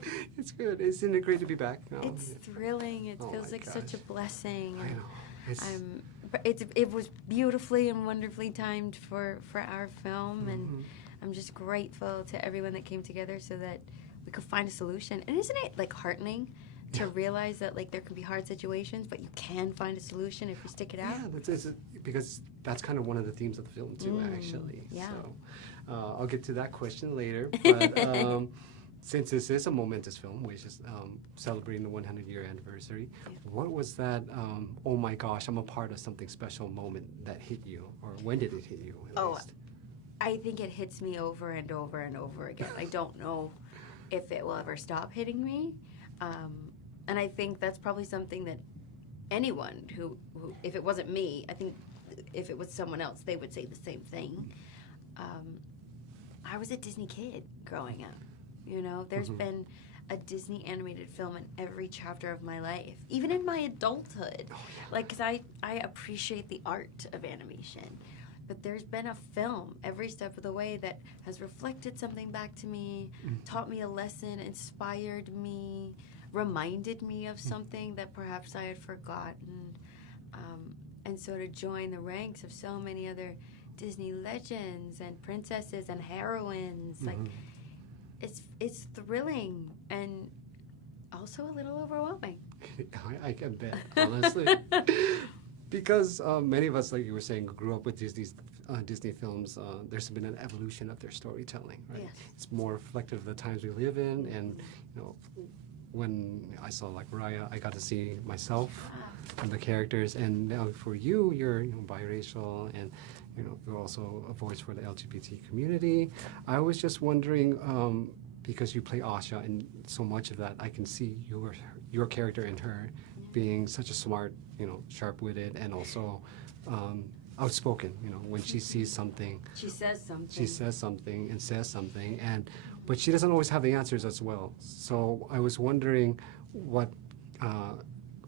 good. It's good. Isn't it great to be back? It's thrilling. It feels like such a blessing. I know. It was beautifully and wonderfully timed for our film, and I'm just grateful to everyone that came together so that we could find a solution. And isn't it like heartening to realize that like there can be hard situations, but you can find a solution if you stick it out? Yeah, because that's kind of one of the themes of the film too, actually. Yeah. So I'll get to that question later, but. Since this is a momentous film, which is celebrating the 100-year anniversary, what was that, oh my gosh, I'm a part of something special moment that hit you? Or when did it hit you, at least? I think it hits me over and over and over again. I don't know if it will ever stop hitting me. And I think that's probably something that anyone who, if it wasn't me, I think if it was someone else, they would say the same thing. I was a Disney kid growing up. You know, there's been a Disney animated film in every chapter of my life, even in my adulthood. Like, because I appreciate the art of animation. But there's been a film every step of the way that has reflected something back to me, taught me a lesson, inspired me, reminded me of something that perhaps I had forgotten. And so to join the ranks of so many other Disney legends and princesses and heroines, like, it's thrilling and also a little overwhelming. I can bet, honestly. Because many of us, like you were saying, grew up with Disney films. There's been an evolution of their storytelling, right? Yes. It's more reflective of the times we live in, and you know, when I saw like Raya, I got to see myself and the characters. And now for you, you're biracial, and you're also a voice for the LGBT community. I was just wondering, because you play Asha, and so much of that, I can see your character in her being such a smart, sharp-witted, and also outspoken. When she sees something, she says something. She says something and says something, but she doesn't always have the answers as well. So I was wondering what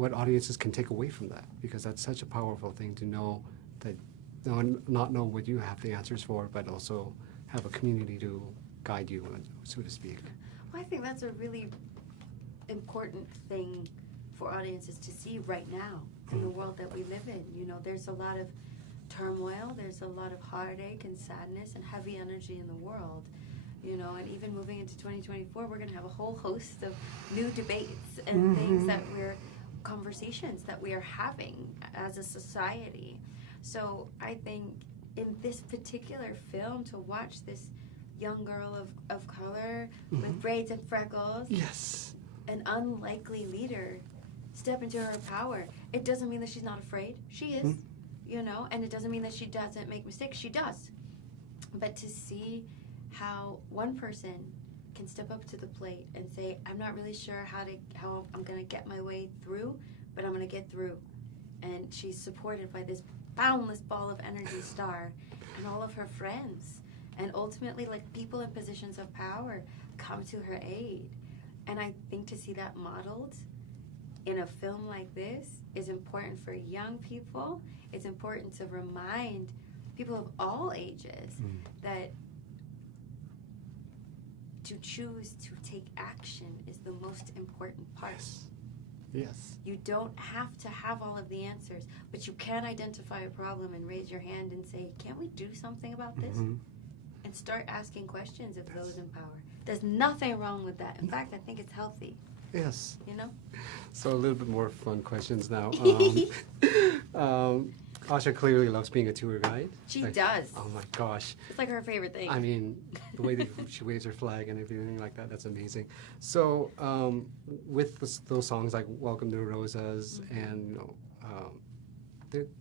audiences can take away from that, because that's such a powerful thing to know that. Not know what you have the answers for, but also have a community to guide you, so to speak. Well, I think that's a really important thing for audiences to see right now in the world that we live in. There's a lot of turmoil, there's a lot of heartache and sadness and heavy energy in the world. And even moving into 2024, we're going to have a whole host of new debates and things conversations that we are having as a society. So I think in this particular film, to watch this young girl of color with braids and freckles, an unlikely leader, step into her power, it doesn't mean that she's not afraid. She is, and it doesn't mean that she doesn't make mistakes. She does. But to see how one person can step up to the plate and say, I'm not really sure how I'm going to get my way through, but I'm going to get through. And she's supported by this boundless ball of energy star and all of her friends, and ultimately like people in positions of power come to her aid. And I think to see that modeled in a film like this is important for young people. It's important to remind people of all ages that to choose to take action is the most important part. Yes. You don't have to have all of the answers, but you can identify a problem and raise your hand and say, can't we do something about this? And start asking questions of those in power. There's nothing wrong with that. In fact, I think it's healthy. Yes. So a little bit more fun questions now. Asha clearly loves being a tour guide. She does. Oh my gosh. It's like her favorite thing. I mean, the way that she waves her flag and everything like that, that's amazing. So with those songs like Welcome to Rosas and,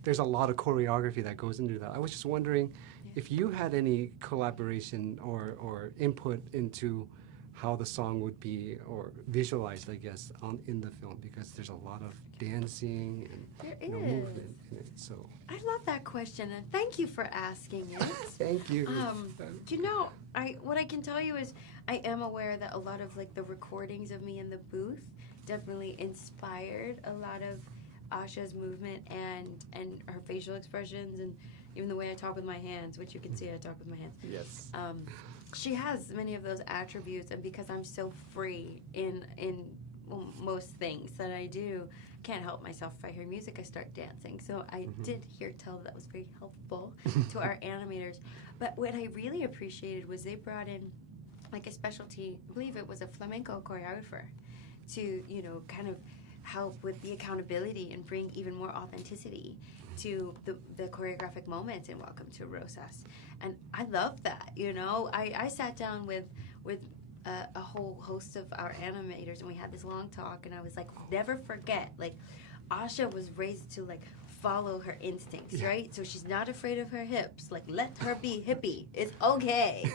there's a lot of choreography that goes into that. I was just wondering if you had any collaboration or input into how the song would be, or visualized, I guess, in the film, because there's a lot of dancing and movement in it. So I love that question, and thank you for asking it. Thank you. What I can tell you is I am aware that a lot of like the recordings of me in the booth definitely inspired a lot of Asha's movement and her facial expressions, and even the way I talk with my hands, which you can see I talk with my hands. Yes. She has many of those attributes, and because I'm so free in most things that I do, can't help myself. If I hear music, I start dancing. So I did tell that was very helpful to our animators. But what I really appreciated was they brought in like a specialty, I believe it was a flamenco choreographer, to, you know, kind of help with the accountability and bring even more authenticity to the choreographic moments in Welcome to Rosas. And I love that, you know. I sat down with a whole host of our animators, and we had this long talk, and I was like, never forget, like, Asha was raised to, like, follow her instincts, right? So she's not afraid of her hips. Like, let her be hippie. It's okay.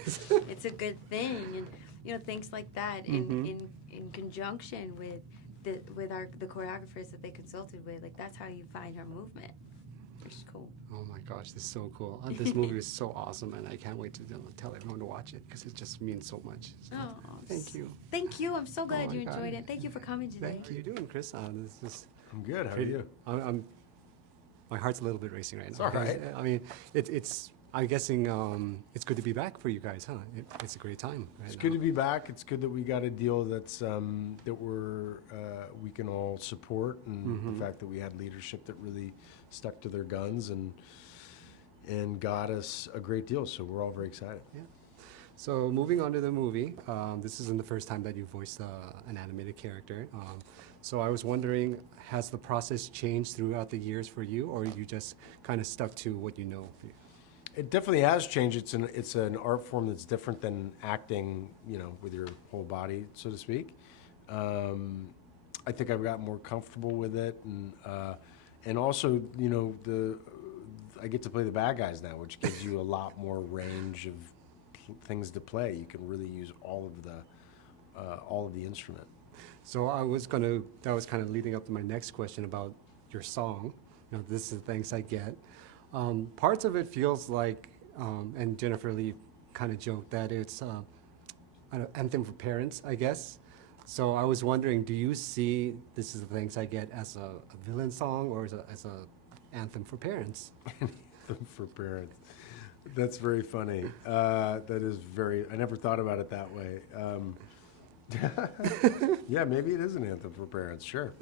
It's a good thing. And, you know, things like that in conjunction with the choreographers that they consulted with. Like, that's how you find her movement, which is cool. Oh my gosh, this is so cool. This movie is so awesome, and I can't wait to tell everyone to watch it because it just means so much. So, thank you. Thank you. I'm so glad you enjoyed it. Thank you for coming today. Thank you. How you doing, Chris? This is I'm good. How are you? My heart's a little bit racing right now. It's all right. I mean, it's. I'm guessing it's good to be back for you guys, huh? It's a great time. It's good to be back. It's good that we got a deal that's that we can all support, and the fact that we had leadership that really stuck to their guns and got us a great deal. So we're all very excited. Yeah. So moving on to the movie, this isn't the first time that you voiced an animated character. So I was wondering, has the process changed throughout the years for you, or you just kind of stuck to what you know? It definitely has changed. It's an art form that's different than acting, you know, with your whole body, so to speak. I think I've gotten more comfortable with it, and also, you know, I get to play the bad guys now, which gives you a lot more range of things to play. You can really use all of the instrument. So that was kind of leading up to my next question about your song. You know, this is the Thanks I Get. Parts of it feels like, and Jennifer Lee kind of joked that it's an anthem for parents, I guess. So I was wondering, do you see This Is the Thanks I Get as a villain song or as a anthem for parents? Anthem for parents. That's very funny. That is very, I never thought about it that way. Yeah, maybe it is an anthem for parents, sure.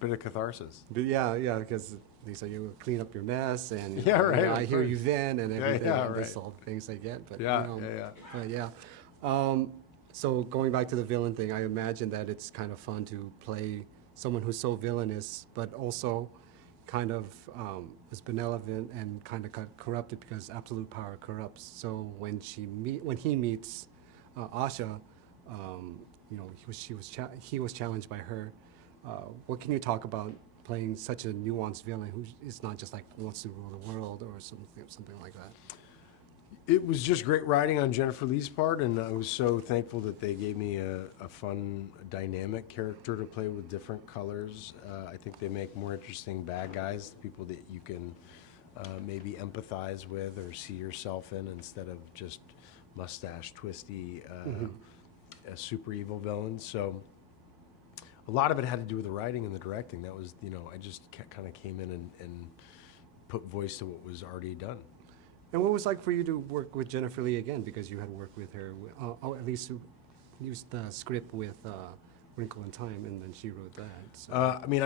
Bit of catharsis. But yeah, because Lisa, you clean up your mess, and yeah, right, you know, I hear you then, and everything. Yeah, right. That's all the things I get. But So going back to the villain thing, I imagine that it's kind of fun to play someone who's so villainous, but also kind of was benevolent and kind of got corrupted because absolute power corrupts. So when he meets Asha, you know, he was challenged by her. What can you talk about playing such a nuanced villain who is not just like wants to rule the world or something like that? It was just great writing on Jennifer Lee's part, and I was so thankful that they gave me a fun, dynamic character to play with different colors. I think they make more interesting bad guys, people that you can maybe empathize with or see yourself in instead of just mustache twisty, super evil villains. So a lot of it had to do with the writing and the directing. That was, you know, I just kind of came in and put voice to what was already done. And what was it like for you to work with Jennifer Lee again, because you had worked with her, at least used the script with Wrinkle in Time, and then she wrote that. So. I mean,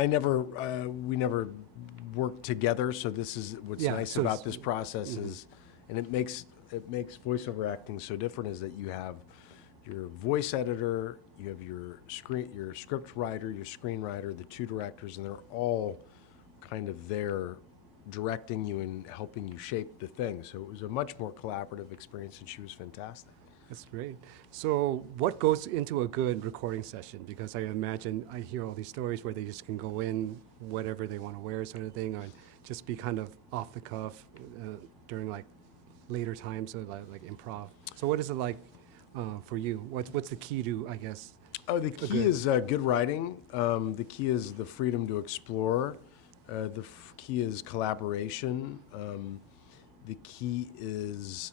we never worked together, so this is what's nice about this process is, and it makes voiceover acting so different, is that you have your voice editor, you have your script writer, your screenwriter, the two directors, and they're all kind of there directing you and helping you shape the thing. So it was a much more collaborative experience, and she was fantastic. That's great. So what goes into a good recording session? Because I imagine I hear all these stories where they just can go in whatever they want to wear, sort of thing, or just be kind of off the cuff during like later times, so like improv. So what is it like for you? What's the key to, I guess? Oh, the key is good writing. The key is the freedom to explore. The key is collaboration. The key is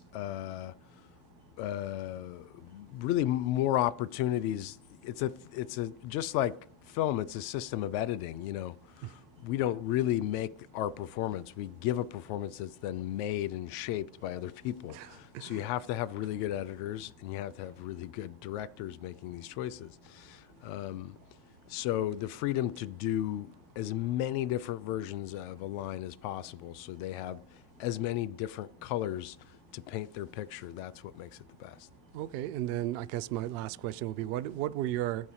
really more opportunities. It's a just like film. It's a system of editing. You know, we don't really make our performance. We give a performance that's then made and shaped by other people. So you have to have really good editors, and you have to have really good directors making these choices. So the freedom to do as many different versions of a line as possible, so they have as many different colors to paint their picture, that's what makes it the best. Okay, and then I guess my last question would be, what were your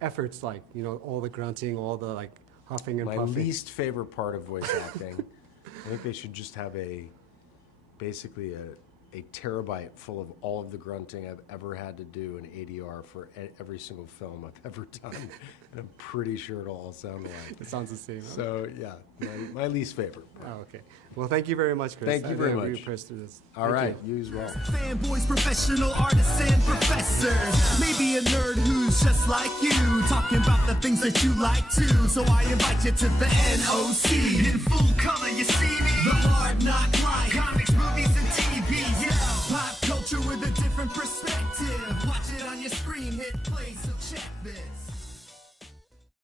efforts like? You know, all the grunting, all the like huffing and My puffing. least favorite part of voice acting, I think they should just have basically a terabyte full of all of the grunting I've ever had to do in ADR for every single film I've ever done. And I'm pretty sure it'll all sound like. It sounds the same. Huh? So yeah, my least favorite. Oh, okay. Well, thank you very much, Chris. Thank you very much. We impressed through this. All Thank right, you. you as well. Fanboys, professional artists, and professors. Maybe a nerd who's just like you, talking about the things that you like too. So I invite you to the NOC. In full color, you see me. The hard knock life. Comics, movies, and TV. Yeah. Pop culture with a different perspective. Watch it on your screen, hit play, so check this.